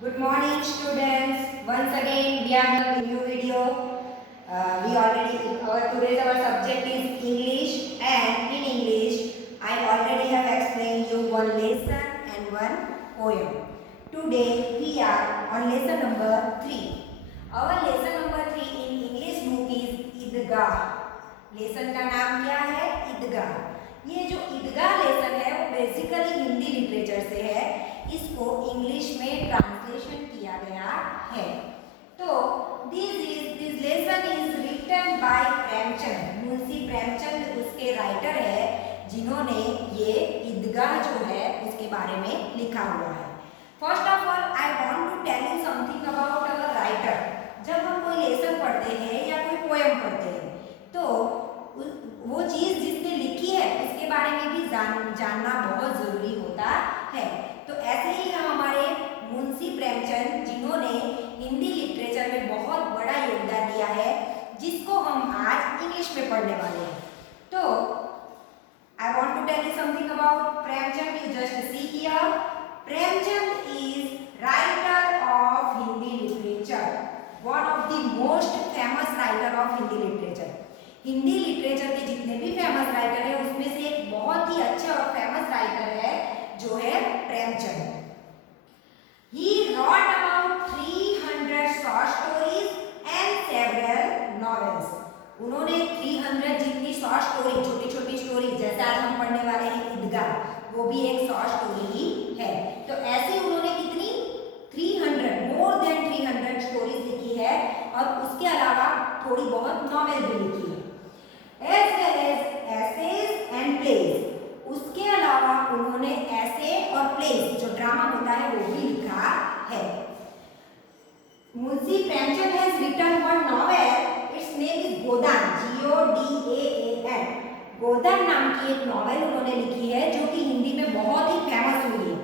Good morning, students. Once again, we are in a new video. Today's our subject is English, and in English, I already have explained you one lesson and one poem. Today, we are on lesson number 3. Our lesson number 3 in English book is Idgah. Lesson का नाम क्या है? ईदगाह. ये जो ईदगाह lesson है वो basically Hindi literature से है. इसको इंग्लिश में ट्रांसलेशन किया गया है. तो this lesson is written by Premchand. Munshi Premchand उसके राइटर है जिन्होंने ये ईदगाह जो है उसके बारे में लिखा हुआ है. First of all I want to tell you something about our writer. जब हम कोई लेसन पढ़ते हैं या कोई पोएम पढ़ते हैं तो वो चीज़ जिसने लिखी है उसके बारे में भी जानना बहुत ज़रूरी होता है. तो ऐसे ही हमारे मुंशी प्रेमचंद जिन्होंने हिंदी लिटरेचर में बहुत बड़ा योगदान दिया है जिसको हम आज इंग्लिश में पढ़ने वाले हैं. तो I want to tell you something about Premchand. You just see here. Premchand is writer of Hindi literature. One of the most famous writer of Hindi literature. Hindi literature के जितने भी फेमस राइटर है उसमें से एक बहुत ही अच्छे और फेमस राइटर है जो है Premchand. He wrote about 300 short stories and several novels. उन्होंने 300 जितनी शॉर्ट स्टोरी, छोटी छोटी स्टोरी, जैसे आज हम पढ़ने वाले हैं ईदगाह, वो भी एक शॉर्ट स्टोरी ही है. तो ऐसे उन्होंने कितनी 300 मोर देन 300 स्टोरीज लिखी है और उसके अलावा थोड़ी बहुत नॉवेल भी लिखी है. As well as essays and plays. उसके अलावा उन्होंने ऐसे और प्लेस जो ड्रामा होता है वो भी लिखा है. Munshi Premchand has written one novel. Its name is Godaan. Godaan. Godaan नाम की एक नॉवेल उन्होंने लिखी है जो कि हिंदी में बहुत ही फेमस हुई है.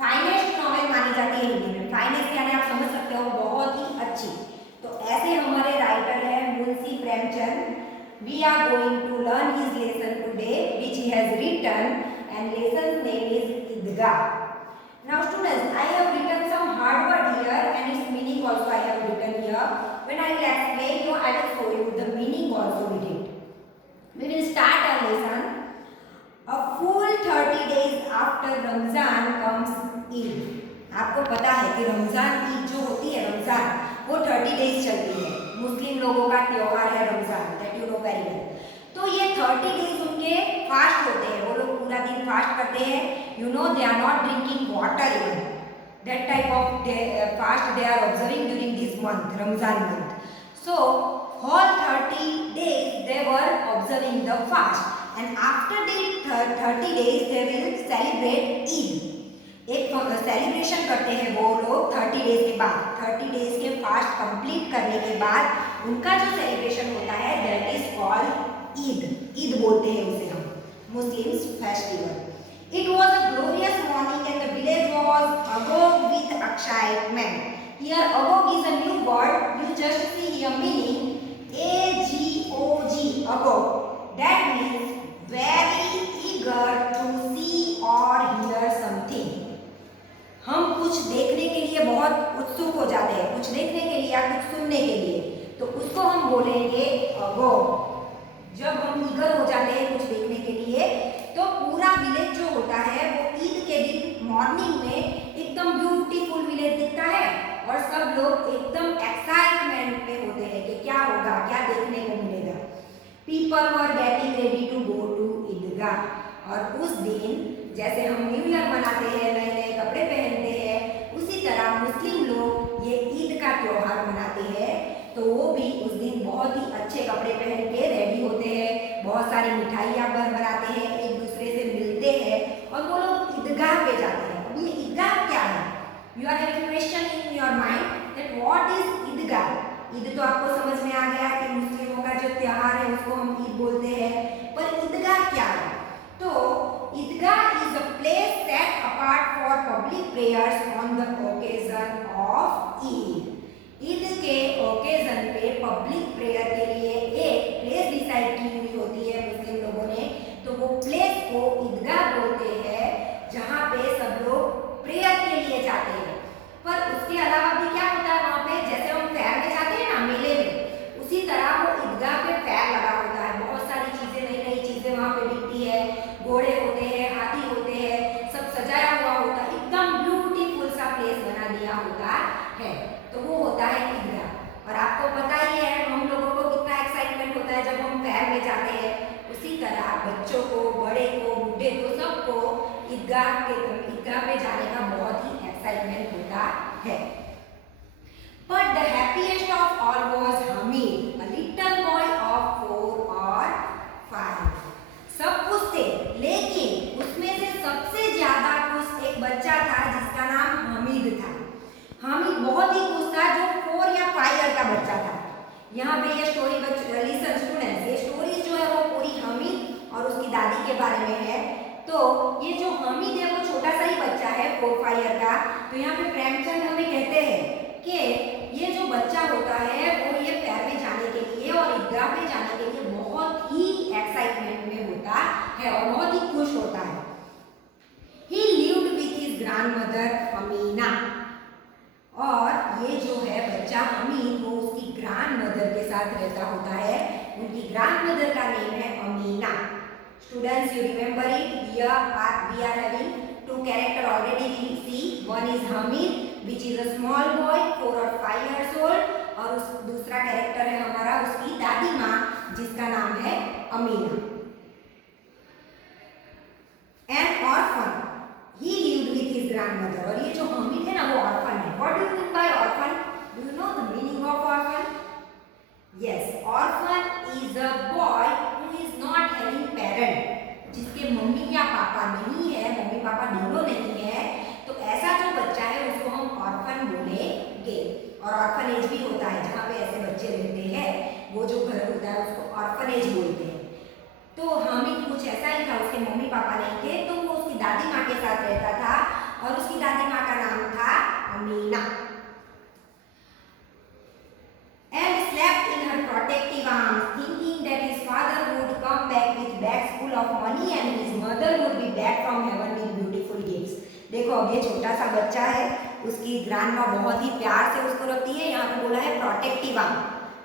फाइनेस्ट नॉवेल मानी जाती है हिंदी में. फाइनेस्ट यानी आप समझ सकते हो बहुत ही अच्छी. तो ऐसे हमारे राइटर है Munshi Premchand. We are going to learn his lesson today which he has written, and lesson's name is Idgah. Now students, I have written some hard word here and its meaning also I have written here. When I will explain you, I will show you the meaning also with it. We will start our lesson. A full 30 days after Ramzan comes Eid. आपको पता है कि रमज़ान ईद जो होती है रमज़ान वो 30 days चलती है. मुस्लिम लोगों का त्योहार है Ramzan. That you know very well. तो ये 30 डेज उनके फास्ट होते हैं. वो लोग पूरा दिन फास्ट करते हैं. You know they are not drinking water even. That type of fast they are observing during this month Ramzan month. So whole 30 days they were observing the fast and after the 30 days they will celebrate Eid. एक celebration करते हैं वो लोग 30 days के बाद. 30 days के fast complete करने के बाद उनका जो सेलिब्रेशन होता है that is called Eid. Eid बोलते हैं उसे हम. Muslims festival. It was a glorious morning and the village was agog with excitement. Here agog is a new word. You just see here meaning agog. Agog. That means very eager to see or hear something. हम कुछ देखने के लिए बहुत उत्सुक हो जाते हैं. कुछ देखने के लिए या कुछ सुनने के लिए तो उसको हम बोलेंगे अगो. जब हम ईगर हो जाते हैं कुछ देखने के लिए तो पूरा विलेज जो होता है वो ईद के दिन मॉर्निंग में एकदम ब्यूटीफुल विलेज दिखता है और सब लोग एकदम एक्साइटमेंट में होते हैं कि क्या होगा, क्या देखने को मिलेगा. People were getting ready to go to Idgah. और उस दिन जैसे हम न्यू ईयर मनाते हैं, नए नए कपड़े पहनते हैं, उसी तरह मुस्लिम लोग ये ईद का त्योहार मनाते हैं. तो वो भी उस दिन बहुत ही अच्छे कपड़े पहन के रेडी होते हैं. बहुत सारी मिठाइयाँ बनाते हैं, एक दूसरे से मिलते हैं और वो लोग ईदगाह पे जाते हैं. अब ये ईदगाह क्या है? You are having question in your mind that what is Idgah. Eid तो आपको समझ में आ गया कि मुस्लिमों का जो त्योहार है उसको हम ईद बोलते हैं. पर ईदगाह क्या है? तो ईदगाह is a place set apart for public prayers on the occasion of Eid. Eid के ओकेजन पे पब्लिक प्रेयर के लिए एक प्लेस डिसाइड की हुई होती है मुस्लिम लोगों ने. तो वो प्लेस को ईदगाह बोलते हैं जहाँ पे सब लोग प्रेयर के लिए जाते हैं. पर उसके सबको ईदगाह पे जाने का बहुत ही एक्साइटमेंट होता है। But the happiest of all was Hamid, a little boy of 4 or 5. सब खुश थे, लेकिन उसमें से सबसे ज्यादा खुश एक बच्चा था जिसका नाम हमीद था। हमीद बहुत ही खुश था, जो 4 या 5 ईयर का बच्चा था। यहाँ पे ये स्टोरी लिसन स्टूडेंट्स, ये स्टोरी जो है वो पूरी हमीद और उसकी दादी के बारे में है। तो ये जो हमीद है वो छोटा सा ही बच्चा है 4-5 ईयर का। तो यहाँ पे प्रेमचंद हमें कहते हैं कि ये जो बच्चा होता है वो ये पैर में जाने के लिए और ईदगाह पे जाने के लिए बहुत ही एक्साइटमेंट में होता है और बहुत ही खुश होता है। He lived with his grandmother Amina, और ये जो है बच्चा हमीद वो उसकी ग्रैंडमदर के साथ रहता होता है। उनकी ग्रैंडमदर का नेम है Amina. Students, you remember it? Here we are having 2 characters already we see. One is Hamid, which is a small boy, 4 or 5 years old, और उस दूसरा कैरेक्टर है हमारा उसकी दादी माँ जिसका नाम है Amina. An orphan, he lived with his grandmother, और ये जो हमीद है ना वो ऑर्फन है। What do you mean by orphan? Do you know the meaning of orphan? Yes, orphan is a boy who is not having parent, जिसके mummy या पापा नहीं है, मम्मी पापा दोनों नहीं है। तो ऐसा जो बच्चा है उसको हम ऑर्फन बोलेंगे। और ऑर्फनेज भी होता है जहाँ पे ऐसे बच्चे रहते हैं, वो जो घर होता है उसको ऑर्फनेज बोलते हैं। तो हमीद कुछ ऐसा ही था, उसके मम्मी पापा नहीं थे, तो वो उसकी दादी माँ के साथ रहता था और उसकी दादी माँ का नाम था Amina. And slept in her protective arms, thinking that his father would come back with bags full of money and his mother would be back from heaven with beautiful gifts. देखो अब ये छोटा सा बच्चा है, उसकी ग्रैंडमा बहुत ही प्यार से उसको रखती है। यहाँ पे बोला है प्रोटेक्टिव आर्म,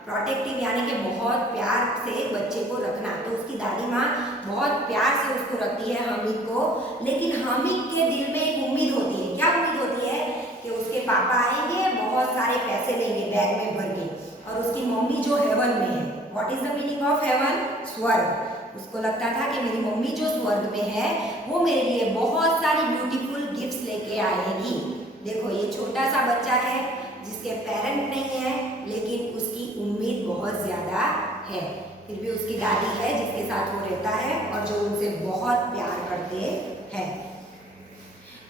प्रोटेक्टिव यानी कि बहुत प्यार से बच्चे को रखना। तो उसकी दादी माँ बहुत प्यार से उसको रखती है हमीद को, लेकिन हमीद के दिल में एक उम्मीद होती है। क्या उम्मीद होती है? कि उसके पापा आएंगे, बहुत सारे पैसे लेंगे बैग में भर के, और उसकी मम्मी जो हेवन में है। What is the meaning of haven? स्वर्ग। उसको लगता था कि मेरी मम्मी जो स्वर्ग में है वो मेरे लिए बहुत सारी ब्यूटीफुल गिफ्ट्स लेके आएगी। देखो ये छोटा सा बच्चा है जिसके पेरेंट नहीं है, लेकिन उसकी उम्मीद बहुत ज़्यादा है। फिर भी उसकी दादी है जिसके साथ वो रहता है और जो उनसे बहुत प्यार करते हैं।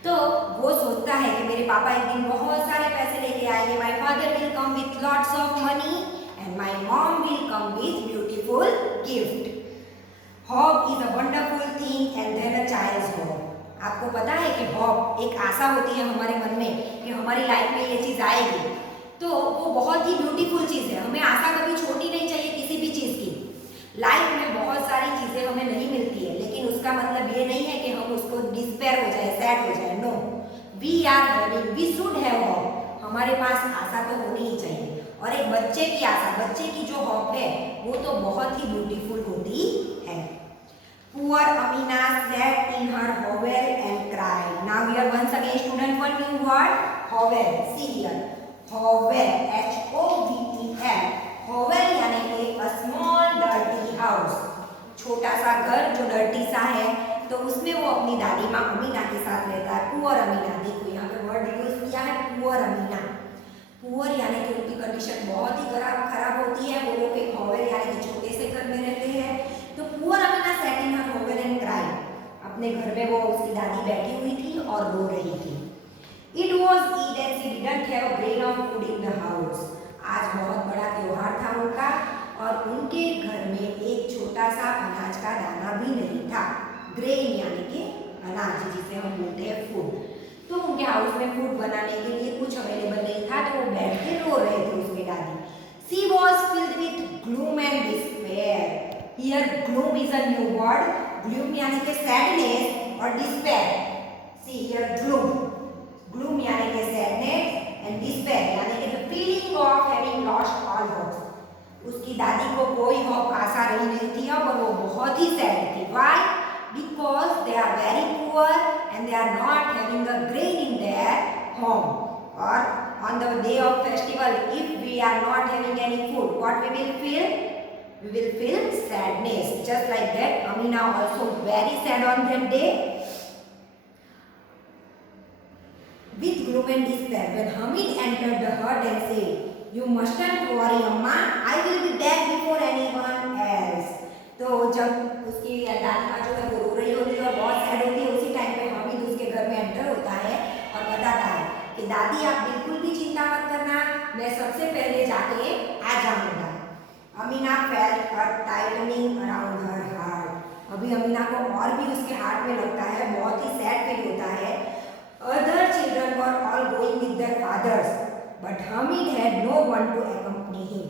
तो वो सोचता है कि मेरे पापा एक दिन बहुत सारे पैसे लेके आएंगे। My father will come with lots of money and my mom will come with beautiful gift. Hope is a wonderful thing and then a child's hope. आपको पता है कि होप एक आशा होती है हमारे मन में कि हमारी लाइफ में ये चीज़ आएगी, तो वो बहुत ही ब्यूटीफुल चीज़ है। हमें आशा कभी छोड़नी नहीं चाहिए किसी भी चीज़ की। लाइफ में बहुत सारी चीज़ें हमें नहीं मिलती है, लेकिन उसका मतलब ये नहीं है कि हम उसको डिस्पेयर हो जाए, सैड हो जाए। No, we are having, we should have hope. हमारे पास आशा तो होनी ही चाहिए। और एक बच्चे की आशा, बच्चे की जो होप है वो तो बहुत ही ब्यूटीफुल होती है। Poor Amina sat in her hovel and cried. Now here once again student one new word, hovel. See here, hovel, H-O-V-E-L. Hovel यानी कि a small dirty house, छोटा सा घर जो डर्टी सा है। तो उसमें वो अपनी दादी माँ अमीना के साथ रहता है। पुअर अमीना, देखो यहाँ पे वर्ड यूज किया है पुअर अमीना। पुअर यानी कि उनकी कंडीशन बहुत ही खराब होती है। वो लोग एक होवेल यानी कि छोटे से घर में रहते हैं। तो poor Amina sat in her hovel and cried. अपने घर में वो उसकी दादी बैठी हुई थी और रो रही थी। It was Eid and she didn't have a grain of food in the house. आज बहुत बड़ा त्योहार था उनका और उनके घर में एक छोटा सा अनाज का दाना भी नहीं था। ग्रेन यानी कि अनाज जिसे हम बोलते हैं फूड। तो उनके हाउस में फूड बनाने के लिए कुछ अवेलेबल नहीं था, तो वो बैठ के रो रहे थे उसकी दादी। She was filled with gloom and despair. Here gloom is a new word. Gloom यानी कि sadness और despair. See here gloom. Gloom यानी कि sadness and despair यानी कि the feeling of having lost all hope. उसकी दादी को कोई होप आशा रही नहीं थी और वो बहुत ही सैड थी। Why? Because they are very poor and they are not having a grain in their home. Or on the day of festival, if we are not having any food, what we will feel? We will feel sadness. Just like that, Amina also very sad on that day. gloom and despair when Hamid entered the hut and said, "You mustn't worry, Amma. I will be back before anyone else." तो जब उसकी दादी माँ जो है वो रो रही होती है और बहुत सैड होती है, उसी टाइम पे हामिद उसके घर में एंटर होता है और बताता है कि दादी आप बिल्कुल भी चिंता मत करना, मैं सबसे पहले जाके आ जाऊंगा। अमीना फेल्ट हर टाइटनिंग अराउंड हर हार्ट। अभी अमीना को और भी उसके हार्ट में लगता है, बहुत ही सैड फील होता है। Other children were all going with their fathers, but Hamid had no one to accompany him.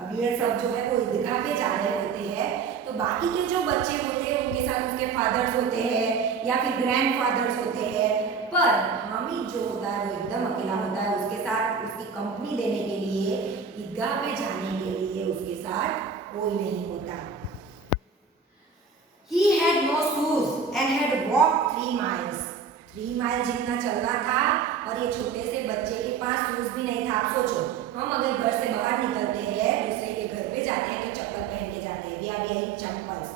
अब ये सब जो है वो ईदगाह पे जा रहे होते हैं, तो बाकी के जो बच्चे होते हैं उनके साथ उसके फादर्स होते हैं या फिर ग्रैंडफादर्स होते हैं, पर हामिद जो होता है वो एकदम अकेला होता है। उसके साथ उसकी कंपनी देने के लिए, ईदगाह पे जाने के लिए उसके साथ कोई नहीं होता। He had no shoes and had walked 3 miles. 3 mile जितना चलना था और ये छोटे से बच्चे के पास शूज भी नहीं था। आप सोचो, हम अगर घर से बाहर निकलते हैं, दूसरे के घर पे जाते हैं तो चप्पल पहन के जाते हैं, we are wearing chappals,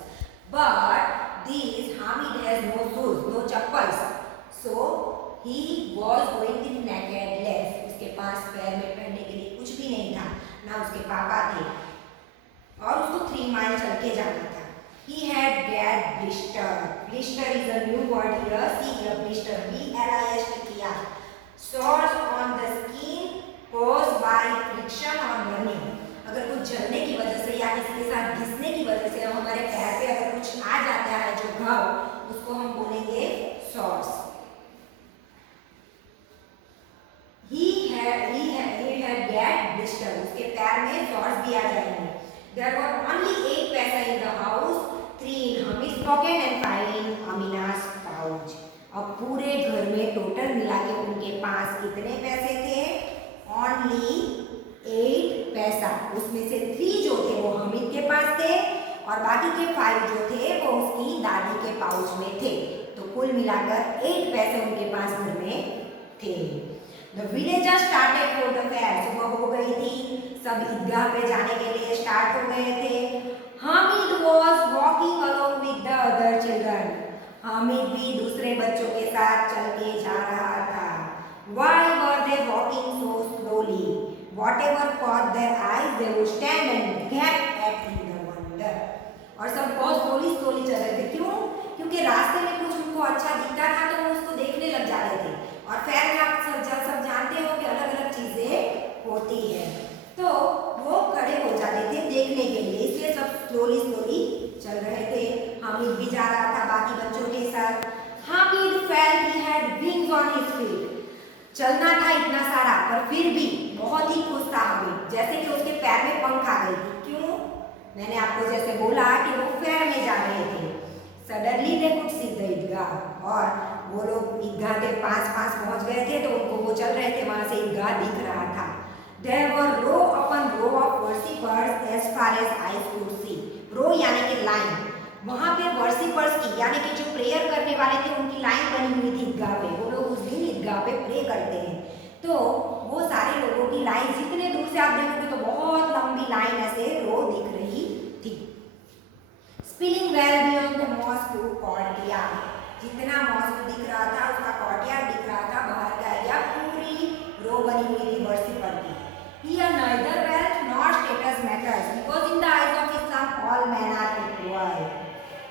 but this Hamid has no shoes, no chappals, so he was going in naked legs. उसके पास पैर में पहनने के लिए कुछ भी नहीं था, ना उसके पापा थे और उसको 3 माइल चल के जाना था। He had get blister. Blister is a new word here. See here, blister. B-L-I-S-T-E-R. Sores on the skin caused by friction on running. अगर कुछ जलने की वजह से या इसके साथ घिसने की वजह से हमारे पैर पे अगर कुछ आ जाता है जो घाव, उसको हम बोलेंगे sores. He had get blister. उसके पैर में sores भी आ जाएंगे. There were only 8 पैसा in the house. 3 in Hamid's pocket and 5 in Amina's pouch. अब पूरे घर में टोटल मिला के उनके पास कितने पैसे थे? Only 8 पैसा। उसमें से 3 जो थे वो हमीद के पास थे और बाकी के 5 जो थे वो उसकी दादी के पाउच में थे। तो कुल मिलाकर 8 पैसे उनके पास घर में थे। The villagers started for the fair. सुबह हो गई थी, सब ईदगाह पे जाने के लिए स्टार्ट हो गए थे। Hamid was walking along with the other children. Hamid भी दूसरे बच्चों के साथ चल के जा रहा था। Why were they walking so slowly? Whatever caught their eyes, they would stand and gap at in the wonder. और सब बहुत slowly चल रहे थे। क्यों? क्योंकि रास्ते में कुछ उनको अच्छा दिखता था तो वो उसको देखने लग जा रहे थे। और फेयर में आप सब जानते हो कि अलग-अलग चीजें होती है, तो वो खड़े हो जाते थे देखने के लिए, इसलिए सब स्लोली चल रहे थे। हामिद भी जा रहा था बाकी बच्चों के साथ। Hamid felt he had wings on his feet. चलना था इतना सारा पर फिर भी बहुत ही खुश था हामिद, जैसे कि उसके पैर में पंख आ गई थी। क्यों? मैंने आपको जैसे बोला कि वो फेयर में जा रहे थे। Suddenly they could see the Idgah, और वो लोग ईदगाह के पास पहुंच गए थे तो उनको वो चल रहे थे, वहां से ईदगाह दिख रहा था। There were row upon row of worshippers as far as eyes could see. Row यानी कि लाइन, वहां पे worshippers की यानी कि जो प्रेयर करने वाले थे उनकी लाइन बनी हुई थी ईदगाह पे। वो लोग उस दिन ईदगाह पे प्रे करते हैं, तो वो सारे लोगों की लाइन जितने दूर से आप देखोगे तो बहुत लंबी लाइन ऐसे रो दिख रही थी। Spilling well beyond the mosque to courtyard. जितना मॉस्क दिख रहा था उसका कोर्टयार्ड दिख रहा था, बाहर का एरिया पूरी रो बनी हुई थी वर्शिपर की। Here neither wealth nor status matters because in the eyes of Islam all men are equal.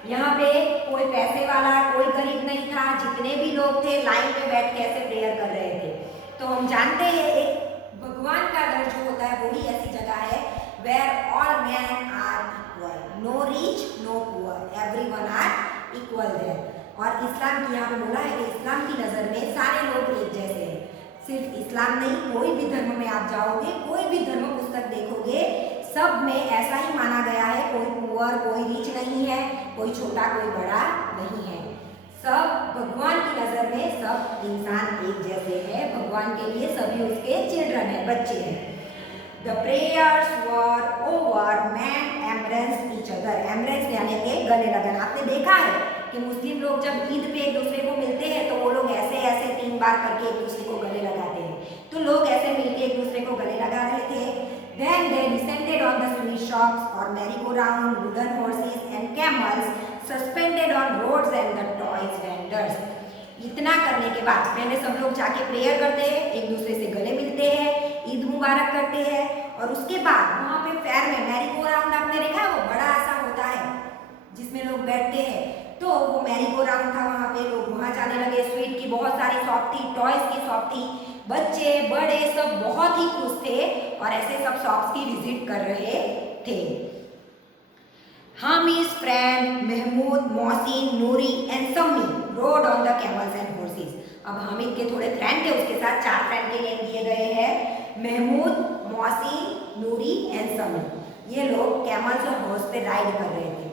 यहाँ पे कोई पैसे वाला कोई गरीब नहीं था, जितने भी लोग थे लाइन में बैठ के ऐसे प्रेयर कर रहे थे। तो हम जानते हैं एक भगवान का घर जो होता है वही ऐसी जगह है where all men are equal, no rich no poor, everyone are equal there. और इस्लाम की यहाँ पे बोला है कि इस्लाम की नज़र में सारे लोग एक जैसे हैं। सिर्फ इस्लाम नहीं, कोई भी धर्म में आप जाओगे, कोई भी धर्म पुस्तक देखोगे, सब में ऐसा ही माना गया है, कोई पुअर कोई रिच नहीं है, कोई छोटा कोई बड़ा नहीं है। सब भगवान की नज़र में सब इंसान एक जैसे हैं, भगवान के लिए सभी उसके चिल्ड्रन हैं, बच्चे हैं। The prayers were over, men embraced each other. Embrace यानी कि गले लगना। आपने देखा है कि मुस्लिम लोग जब ईद पे एक दूसरे को मिलते हैं तो वो लोग ऐसे 3 बार करके एक दूसरे को गले लगाते हैं, तो लोग ऐसे मिलके एक दूसरे को गले लगा रहे थे। Then they descended on the sweet shops or merry-go-round, wooden horses and camels suspended on roads and the toys vendors. इतना करने के बाद पहले सब लोग जाके प्रेयर करते हैं, एक दूसरे से गले मिलते हैं, ईद मुबारक करते हैं और उसके बाद वहाँ पे फेयर में मैरी गो राउंड आपने देखा है, वो बड़ा सा होता है जिसमें लोग बैठते हैं, तो वो मैरी गो राउंड था, वहाँ पे लोग वहाँ जाने लगे। स्वीट की बहुत सारी शॉप थी, टॉयज की शॉप थी, बच्चे बड़े सब बहुत ही खुश थे और ऐसे सब शॉप्स की विजिट कर रहे थे। Hami's friend Mahmood, Mohsin, Noori and Sammi rode on the camels and horses. अब हामिद के थोड़े फ्रेंड थे, उसके साथ 4 फ्रेंड के नेम दिए गए हैं, महमूद, मोहसिन, नूरी एंड समी। ये लोग कैमल्स और हॉर्स पे राइड कर रहे थे।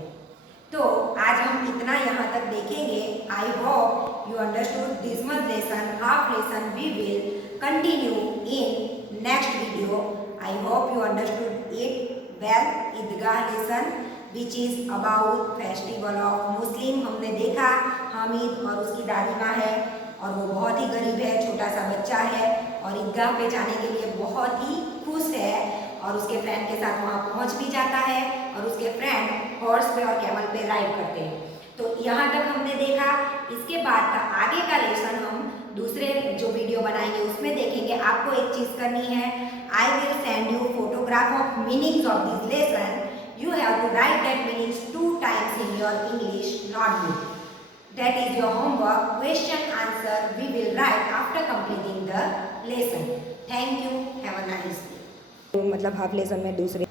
तो आज हम इतना यहाँ तक देखेंगे। I hope you understood this much lesson, half lesson we will continue in next video. I hope you understood it well. Idgah lesson which is about festival of Muslim. हमने देखा हामिद और उसकी दादी माँ है और वो बहुत ही गरीब है, छोटा सा बच्चा है और ईदगाह पे जाने के लिए बहुत ही खुश है और उसके फ्रेंड के साथ वहाँ पहुँच भी जाता है और उसके फ्रेंड हॉर्स पे और कैमल पे राइड करते हैं। तो यहाँ तक हमने देखा। इसके बाद का आगे का लेसन हम दूसरे जो वीडियो बनाएंगे उसमें देखेंगे। आपको एक चीज़ करनी है, I will send you photograph of meanings of this lesson. You have to write that meanings 2 times in your English notebook. That is your homework. Question answer we will write after completing the lesson. Thank you. Have a nice day. मतलब half lesson में दूसरे